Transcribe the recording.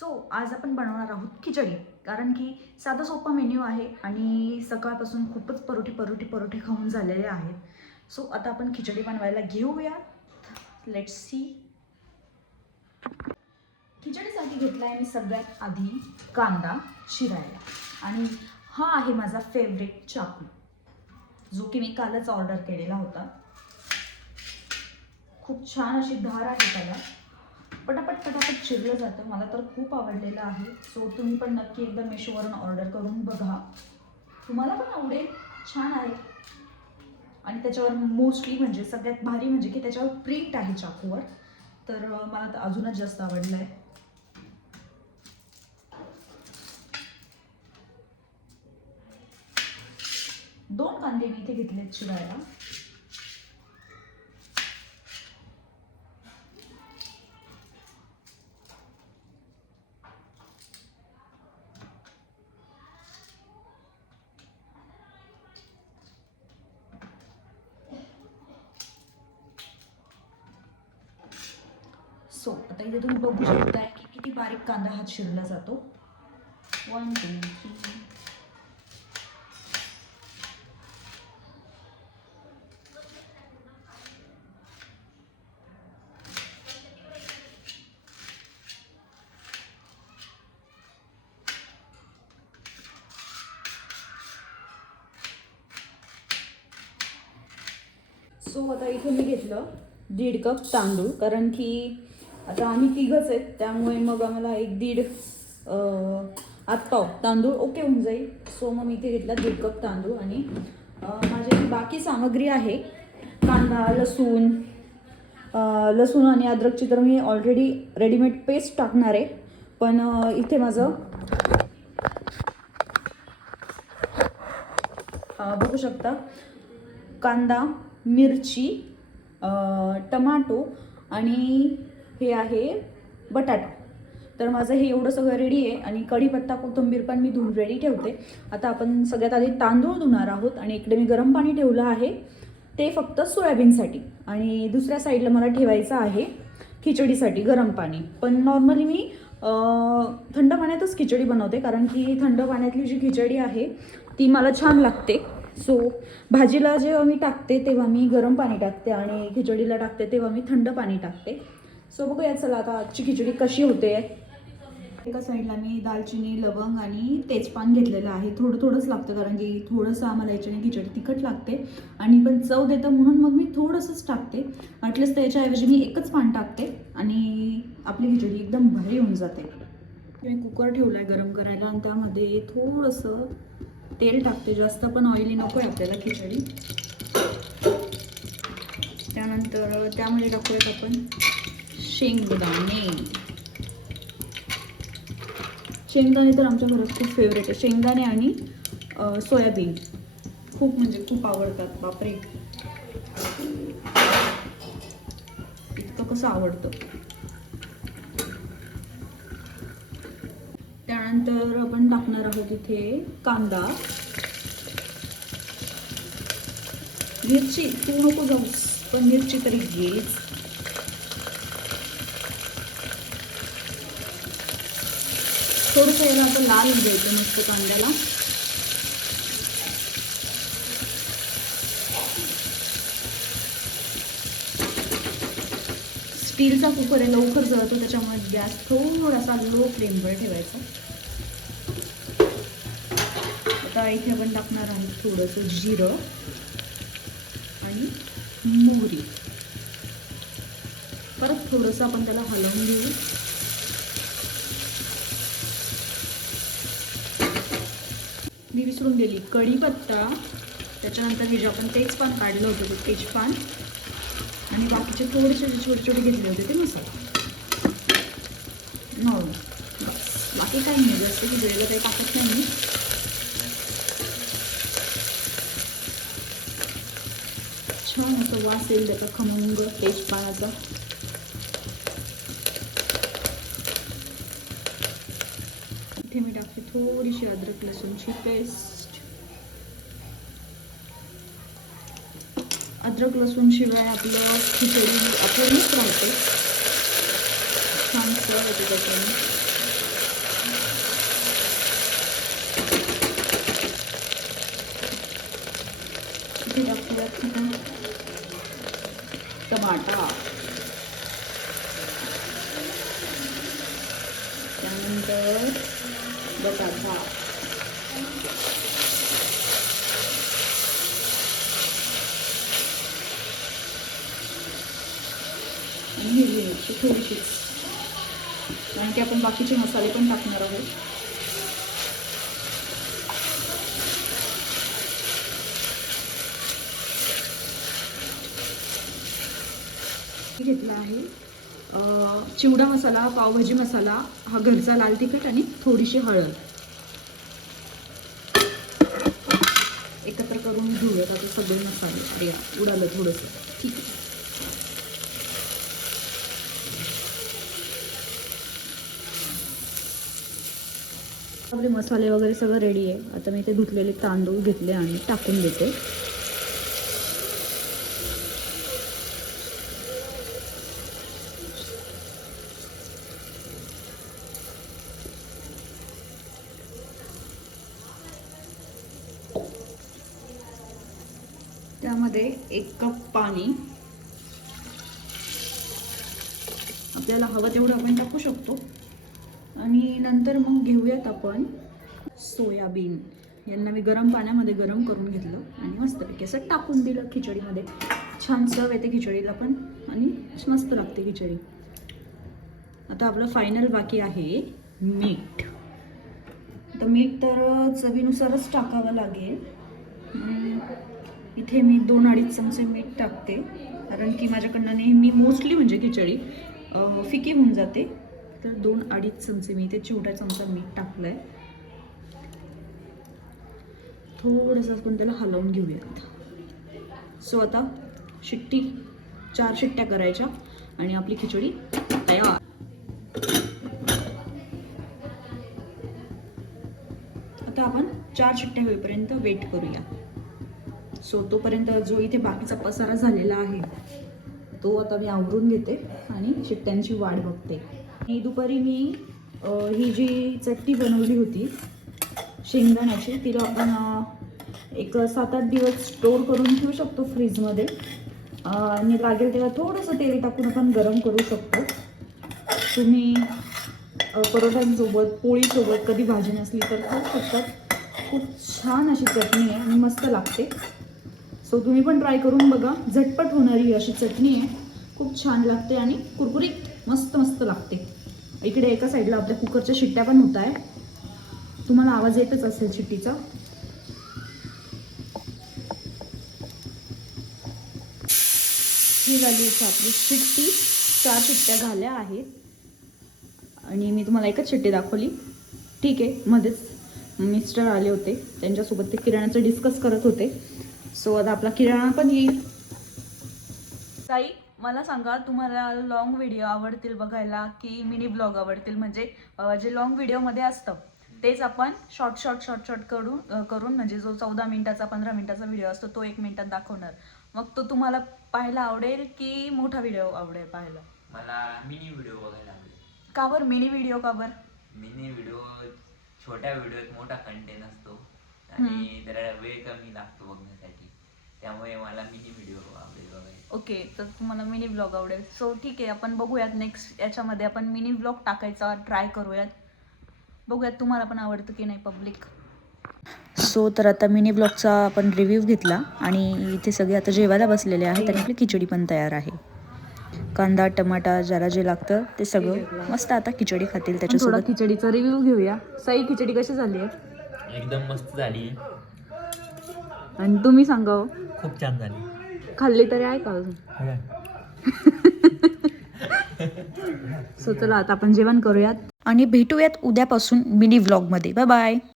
So आज आपण बनवणार आहोत खिचडी. कारण की साधा सोपा मेन्यू आहे आणि सकाळपासून खूपच परोठे खाऊन झालेले आहेत. सो आता आपण खिचडी बनवायला घेऊया. Let's see. खिचडीसाठी घेतला आहे मी सगळ्यात आधी कांदा चिरायला. आणि हा आहे माझा फेवरेट चाकू, जो की मी कालच ऑर्डर केलेला होता. खूप छान अशी धार आहे त्याला. पटापट चिरलं जातं. मला तर खूप आवडलेलं आहे. सो तुम्ही पण नक्की एकदा मेशोवरून ऑर्डर करून बघा, तुम्हाला पण आवडेल. छान आहे. आणि त्याच्यावर मोस्टली म्हणजे सगळ्यात भारी म्हणजे की त्याच्यावर प्रिंट आहे चाकूवर, तर मला तर अजूनच जास्त आवडलं आहे. दोन कांदे मी इथे घेतलेत चिरायला. सो आता इथे तुम्ही बघू शकताय की किती बारीक कांदा हा चिरला जातो. 1 2 3. सो आता इथे मी घेतलं 1.5 कप तांदूळ. कारण की आता आम्ही तिघच आहेत, त्यामुळे मग आम्हाला 1.5 आत्ता तांदूळ ओके होऊन जाईल. सो मग मी इथे घेतला 1.5 कप तांदूळ. आणि माझी बाकी सामग्री आहे कांदा, लसूण आणि अद्रकची तर मी ऑलरेडी रेडीमेड पेस्ट टाकणार आहे. पण इथे माझं बघू शकता कांदा, मिरची, टमाटो आणि हे आहे बटाटा. तर माझं हे एवढं सगळं रेडी आहे. आणि कढीपत्ता, कोथिंबीर पण मी धुवून रेडी ठेवते. आता आपण सगळ्यात आधी तांदूळ धुणार आहोत. आणि इकडे मी गरम पाणी ठेवलं आहे, ते फक्त सोयाबीनसाठी. आणि दुसऱ्या साईडला मला ठेवायचं आहे खिचडीसाठी गरम पाणी. पण नॉर्मली मी थंड पाण्यातच खिचडी बनवते, कारण की थंड पाण्यातली जी खिचडी आहे ती मला छान लागते. सो भाजीला जेव्हा मी टाकते तेव्हा मी गरम पाणी टाकते आणि खिचडीला टाकते तेव्हा मी थंड पाणी टाकते. सो बघूया चला आता आजची खिचडी कशी होते. एका साईडला मी दालचिनी, लवंग आणि तेजपान घेतलेलं आहे. थोडंच लागतं, कारण की थोडंसं आम्हाला याच्याने खिचडी तिखट लागते आणि पण चव देतं, म्हणून मग मी थोडंसंच टाकते. ॲटलिस्ट त्याच्याऐवजी मी एकच पान टाकते आणि आपली खिचडी एकदम भारी होऊन जाते. मी कुकर ठेवला आहे गरम करायला आणि त्यामध्ये थोडंसं तेल टाकते. जास्त पण ऑइली नको आहे आपल्याला खिचडी. त्यानंतर त्यामध्ये टाकूयात आपण शेंगदाणे. शेंगदाणे तर आमच्या घरात खूप फेवरेट आहे. शेंगदाणे आणि सोयाबीन खूप म्हणजे खूप आवडतात. बापरे, इतकं कसं आवडतं. त्यानंतर आपण टाकणार आहोत इथे कांदा, मिरची. तू नको जाऊस, पण मिरची तरी गेलीच. थोडंसं याला आता लाल द्यायचं मस्त कांद्याला. स्टीलचा कुकर आहे, लवकर जळतो, त्याच्यामुळे गॅस थोडासा लो फ्लेमवर ठेवायचा. आता इथे आपण टाकणार आहोत थोडंसं जिरं आणि मोहरी. परत थोडंसं आपण त्याला हलवून घेऊ. मी विसरून गेली कढीपत्ता. त्याच्यानंतर हे जे आपण तेजपान काढलं होतं ते तेजपान आणि बाकीचे थोडेसे जे छोटे घेतले होते ते मसाला. बस, बाकी काही नाही, जास्त की वेगळं काही टाकत नाही मी. छान असं वास येईल त्याचा खमंग तेजपानाचा. इथे मी टाकते थोडीशी अद्रक लसूणची पेस्ट. अद्रक लसूण शिवाय आपलं खिचडी अपूर्णच राहते. छान चव येते त्याच्याने. टमाटा, त्यानंतर बटाटा, आणि हिरवी मिरची थोडीशीच, कारण की आपण बाकीचे मसाले पण टाकणार आहोत. घेतला आहे चिवडा मसाला, पावभाजी मसाला, हा घरचा लाल तिखट आणि थोडीशी हळद एकत्र करून घेऊयात आता सगळे मसाले. अरे उडालं थोडंसं, ठीक आहे. आपले मसाले वगैरे सगळं रेडी आहे. आता मी ते धुतलेले तांदूळ घेतले आणि टाकून देते. त्यामध्ये 1 कप पाणी, आपल्याला हवं तेवढं आपण टाकू शकतो. आणि नंतर मग घेऊयात आपण सोयाबीन. यांना मी गरम पाण्यामध्ये गरम करून घेतलं आणि मस्तपैकी असं टाकून दिलं खिचडीमध्ये. छान चव येते खिचडीला पण आणि मस्त लागते खिचडी. आता आपलं फायनल बाकी आहे मीठ. तर मीठ तर चवीनुसारच टाकावं लागेल. इथे मी 2-2.5 चमचे मीठ टाकते, कारण की माझ्याकडनं नेहमी मोस्टली म्हणजे खिचडी फिकी होऊन जाते. तर 2-2.5 चमचे मी इथे छोटा चमचा मीठ टाकलं आहे. थोडंसं आपण त्याला हलवून घेऊयात. सो आता 4 शिट्ट्या करायच्या आणि आपली खिचडी तयार. आता आपण 4 शिट्ट्या होईपर्यंत वेट करूया. सो तोपर्यंत जो इथे बाकीचा पसारा झालेला आहे तो आता मी आवरून घेते आणि शिट्ट्यांची वाट बघते. आणि दुपारी मी ही जी चटणी बनवली होती शेंगदाण्याची, तिला आपण एक 7-8 दिवस स्टोर करून ठेवू शकतो फ्रीजमध्ये. आणि लागेल तेव्हा थोडंसं तेल टाकून आपण गरम करू शकतो. तुम्ही परोठ्यांसोबत, पोळीसोबत कधी भाजी नसली तर खाऊ शकतात. खूप छान अशी चटणी आहे आणि मस्त लागते. सो तुम्ही पण ट्राय करून बघा. झटपट होणारी अशी चटणी आहे, खूप छान लागते आणि कुरकुरीत मस्त मस्त लागते. इकडे एका साईडला आपल्या कुकरच्या शिट्ट्या पण होत आहे. तुम्हाला आवाज येतच असेल शिट्टीचा. ही झाली आपली शिट्टी. 4 शिट्ट्या झाल्या आहेत आणि मी तुम्हाला एकच शिट्टी दाखवली. ठीक आहे, मध्येच मिस्टर आले होते, त्यांच्यासोबत ते किराण्याचं डिस्कस करत होते. सो आता आपला किराणा पण येईल. ताई मला सांगा, तुम्हाला लॉंग व्हिडिओ आवडतील बघायला की मिनी ब्लॉग आवडतील? म्हणजे जे लॉंग व्हिडिओमध्ये असतं तेच आपण शॉर्ट करून म्हणजे जो 14 मिनिटाचा 15 मिनिटाचा व्हिडिओ असतो तो 1 मिनिटात दाखवणार. मग तो तुम्हाला पाहायला आवडेल की मोठा व्हिडिओ आवडेल पाहायला? मला मिनी व्हिडिओ बघायला आवडेल. का बरं मिनी व्हिडिओ? का बरं? मिनी व्हिडिओ छोट्या व्हिडिओत मोठा कंटेंट असतो आणि त्याला वेळ कमी लागतो बघण्यासाठी, त्यामुळे मला मिनी व्हिडिओ आवडेल बघायला. ओके, तर तुम्हाला मिनी ब्लॉग आवडेल. सो ठीक आहे, आपण बघूयात नेक्स्ट याच्यामध्ये आपण मिनी ब्लॉग टाकायचा ट्राय करूयात. बघूयात तुम्हाला पण आवडतं की नाही पब्लिक. सो तर आता मिनी ब्लॉगचा आपण रिव्ह्यू घेतला आणि इथे सगळे आता जेवायला बसलेले आहेत आणि आपली खिचडी पण तयार आहे. कांदा, टमाटा, ज्याला जे लागतं ते सगळं मस्त आता खिचडी खातील त्याच्यासोबत. खिचडीचा रिव्ह्यू घेऊया. साई, खिचडी कशी झाली आहे? एकदम मस्त झाली. आणि तुम्ही सांगा. खूप छान झाली. खाल्ली तरी आहे का अजून? सो चला आता आपण जेवण करूयात आणि भेटूयात उद्यापासून मिनी व्लॉगमध्ये. Bye bye.